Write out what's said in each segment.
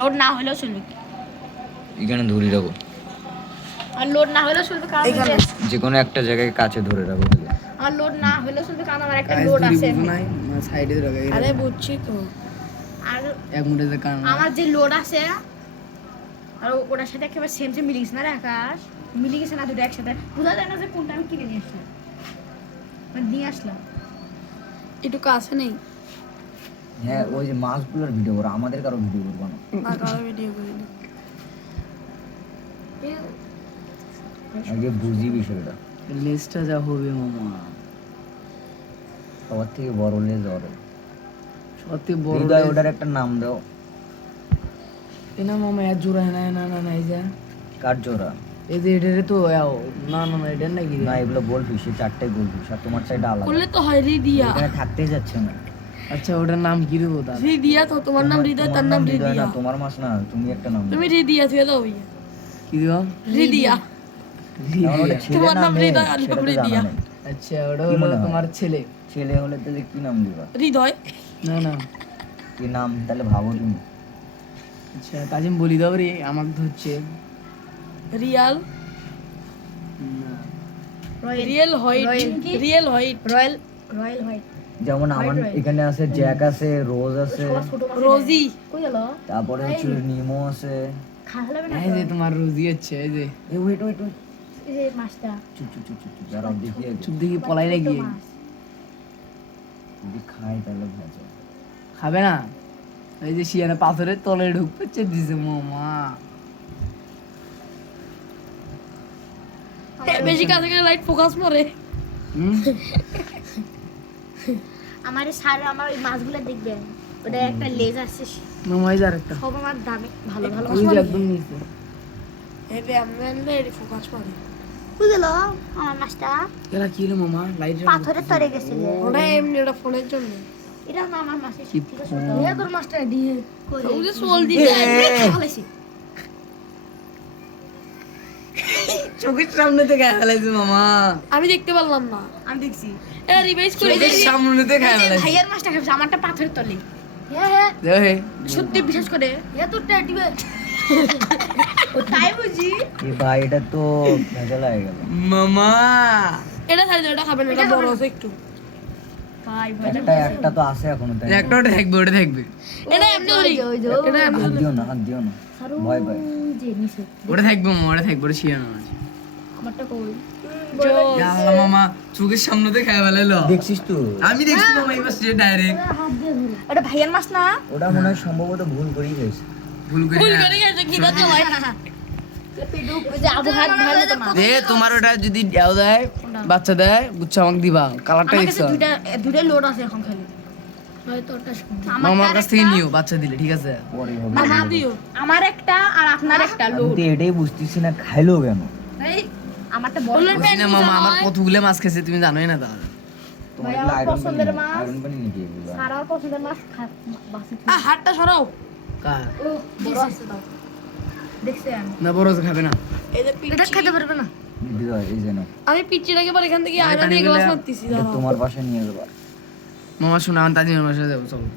Load না হলেও চলবে, এখানে ধরে রাখো। আর লোড না হলেও চলবে কারণ যে কোনো একটা জায়গায় কাছে ধরে রাখো। আর লোড না হলেও চলবে কারণ আমার একটা লোড আছে সাইডে ধরে। আরে বুঝছি তো। আর এক মুঠেতে কারণ আমার যে লোড আছে আর ওটার সাথে একেবারে সেম সেম মিলে গেছে না রে আকাশ, মিলে গেছে না দুটো একসাথে, বোঝা যায় না যে কোনটা আমি কিনে নিয়ে আসলাম, মানে নিয়ে আসলাম। একটু কাছে নেই। হ্যাঁ, ওই যে মাছগুলোর ভিডিও করো, আমাদের কারো ভিডিও করবো না। কারো ভিডিও করি না। আগে বুঝি বিষয়টা। লেজটা যা হবে মামা, সবার থেকে বড় লেজ ওর। সত্যি বড় হৃদয়, ওটার একটা নাম দাও। না মামা এর জোড়া না না না না এই যে কার জোড়া? এই যে এটারে তো না না না এটা নাকি না, এগুলো গোলফিশ, চারটাই গোলফিশ, আর তোমার চাইটা আলাদা। করলে তো হয় রিদিয়া। এখানে থাকতেই যাচ্ছে না। আচ্ছা ওটার নাম কি দেবো তার? রিদিয়া তো তোমার নাম হৃদয়, তার নাম হৃদয় রিদিয়া। না, তোমার মাছ না, তুমি একটা নাম দাও। তুমি রিদিয়া থুয়ে দাও ভাইয়া। কি দেবো? রিদিয়া। আমার ওটা ছেলে তোমার না নাম মেয়ে, হৃদয় আর সেটা নাম তো জানা রিদিয়া। নেই। আচ্ছা ওটা কি হলো মনে হয়? তোমার ছেলে। ছেলে হলে তাহলে কি নাম দিবা? হৃদয়। না না কি নাম তাহলে ভাবো তুমি। আচ্ছা তাজিম বলি দাও রে, আমাকে ধরছে। রিয়াল, না। Real white, real white, royal, royal white. যেমন আমার এখানে আছে জ্যাক আছে, রোজ আছে, রোজি কই গেল? তারপরে হচ্ছে নিমো আছে। খাওয়া না এই যে তোমার রোজি হচ্ছে এই যে এই ওয়েট ওয়েট ওয়েট, এই যে মাছটা চুপ চুপ চুপ চুপ চুপ, যারা দেখি আগে। চুপ দেখি পলাই নাকি যদি খাই তাহলে ভাজা। খাবে না? এই যে শিয়ানা পাথরের তলে ঢুকছে দিছে মামা। বেশি কাছে গেলে লাইট ফোকাস মারে। হুম আমার সার আমার ওই মাছগুলো দেখবেন, ওটা একটা লেজ আছে, মামা এই যে আরেকটা সব আমার দামে ভালো ভালো ওই যে একদম নিচে। এই বে আমলে এর ফোকাস মারে। কই গেল আমার মাছটা? এরা কি রে মামা লাইট পাথরের তরে গেছে। ওটা এমনি, ওটা ফোনের জন্য। এটা না আমার মাছ, ঠিক আছে। এ তোর মাছটা দিয়ে কই ওই যে সোল দিতে ভালোইছে। চোখের সামনে থেকে ফেলাইছে মামা। আমি দেখতে পারলাম না, আমি দেখছি। এ রিভাইজ করে চোখের সামনে থেকে ফেলাইছে। ভাইয়ার মাছটা খাইছে, আমারটা পাথরের তলে। হ্যাঁ হ্যাঁ দেহে সত্যি বিশ্বাস করে। এ তোর দিবে ও তাই বুঝি। এই ভাই, এটা তো ভেজা লাগে গেল। মামা এটা খাই দাও, এটা খাবেন, এটা বড় আছে একটু। ভাই ভাই একটা তো আছে এখনো, তাই না? একটা ওটা থাকবে ওটা থাকবে এটা এমনি ধরি, এটা এমনি হাত দিও না, হাত দিও না, ভয় পাই। যে নিচে ওটা থাকবে মামা, ওটা থাকবে, ওটা শিয়ানো আছে। আমারটা কই আল্লাহ মামা চোখের সামনে থেকে খাই ফেলাইলো। দেখছিস তো? আমি দেখছি মামা এই মাছটা ডাইরেক্ট হাত দিয়ে ধরি। ওটা ভাইয়ার মাছ না? ওটা মনে হয় সম্ভবত ভুল করেই গেছে। ভুল করে ভুল না। করে গেছে, কি দাও ভাই। ওই যে আবু হাত ভালো তো মাছ। দে তোমার ওটা যদি দেও দেয় বাচ্চা দেয় বুঝছো আমাকে দিবা। কালারটা আমার কাছে দেখছো? দুইটা লোড আছে এখন খালি। হয়তো ওটা মামার কাছ থেকে নিও বাচ্চা দিলে, ঠিক আছে? পরে হবে। মামা দিও। আমার একটা আর আপনার একটা আমি লোড। তো এটাই বুঝতেছি না, খাইলো কেন? এই আমারটা বড়। বুঝি না মামা, আমার কতগুলো মাছ খেয়েছে তুমি জানোই না তাহলে। তোমার ভাই, এগুলো আমার আয়রন পছন্দের পানি, মাছ। আয়রন পানি নাকি এগুলো? সারার পছন্দের মাছ বাসি। হাতটা সরাও। কার ও বড় আছে দাও। দেখছেন? না বড় তো খাবে না। এই যে এটা খেতে পারবে না। দিদা, এই যে নাও। আমি পিচ্চিটাকে পর এখান থেকে আয়না দিয়ে গ্লাস মারতেছি। এটা তোমার বাসায় নিয়ে যাবা। মামা শোনা আমি তাজিমের বাসায় যাবো চলো।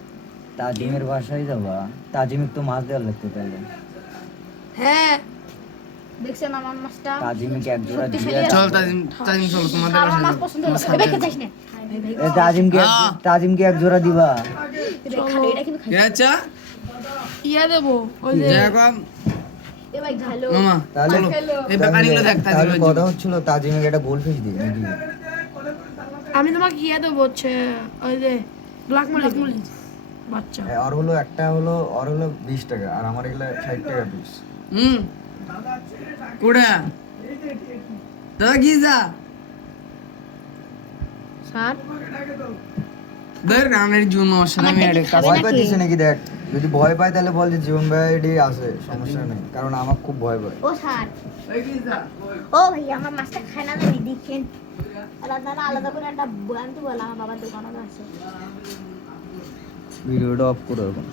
তাজিমের বাসায় যাবা? তাজিমের তো মাছ দেওয়ার লাগতো তাহলে। হ্যাঁ দেখছেন আমার মাছটা? তাজিমকে এক জোড়া দিয়ে চল তাজিম তাজিম চলো তোমাদের আমার বাসায় মাছ যাবো। পছন্দ হলো। এবার খেতে যাস না। এ, তাজিমকে এক জোড়া দিবা। খালি এটা কিন্তু খাই। কে আচ্ছা ইয়া দেবো ওই যে যাকম এ ভাই খালো। মামা তাহলে এই ব্যাপারগুলো দেখ তাহলে তাজিমের কথা জন্য। হচ্ছিল তাজিমকে একটা গোলফিশ দিই নাকি? আমি তোমাকে ইয়া দেবো হচ্ছে ওই যে ব্ল্যাক মলিস বাচ্চা। ওর হলো 20 টাকা, আর আমার এগুলো 60 টাকা পিস। কুড়া দাদা কি যা স্যার ধর রামের জন্য সাথে আমি একটা কাজ ভয় পাইতেছে নাকি দেখ, যদি ভয় পায় তাহলে বল যে জীবন ভাইডি আছে, সমস্যা নেই, কারণ আমার খুব ভয় পায়। ও স্যার ও ভাই আমার মাছটা খায় না জানি দেখেন আলাদা করে একটা বয়ান তো বলা আমার বাবার দোকানে আছে। ভিডিওটা অফ করে রাখুন।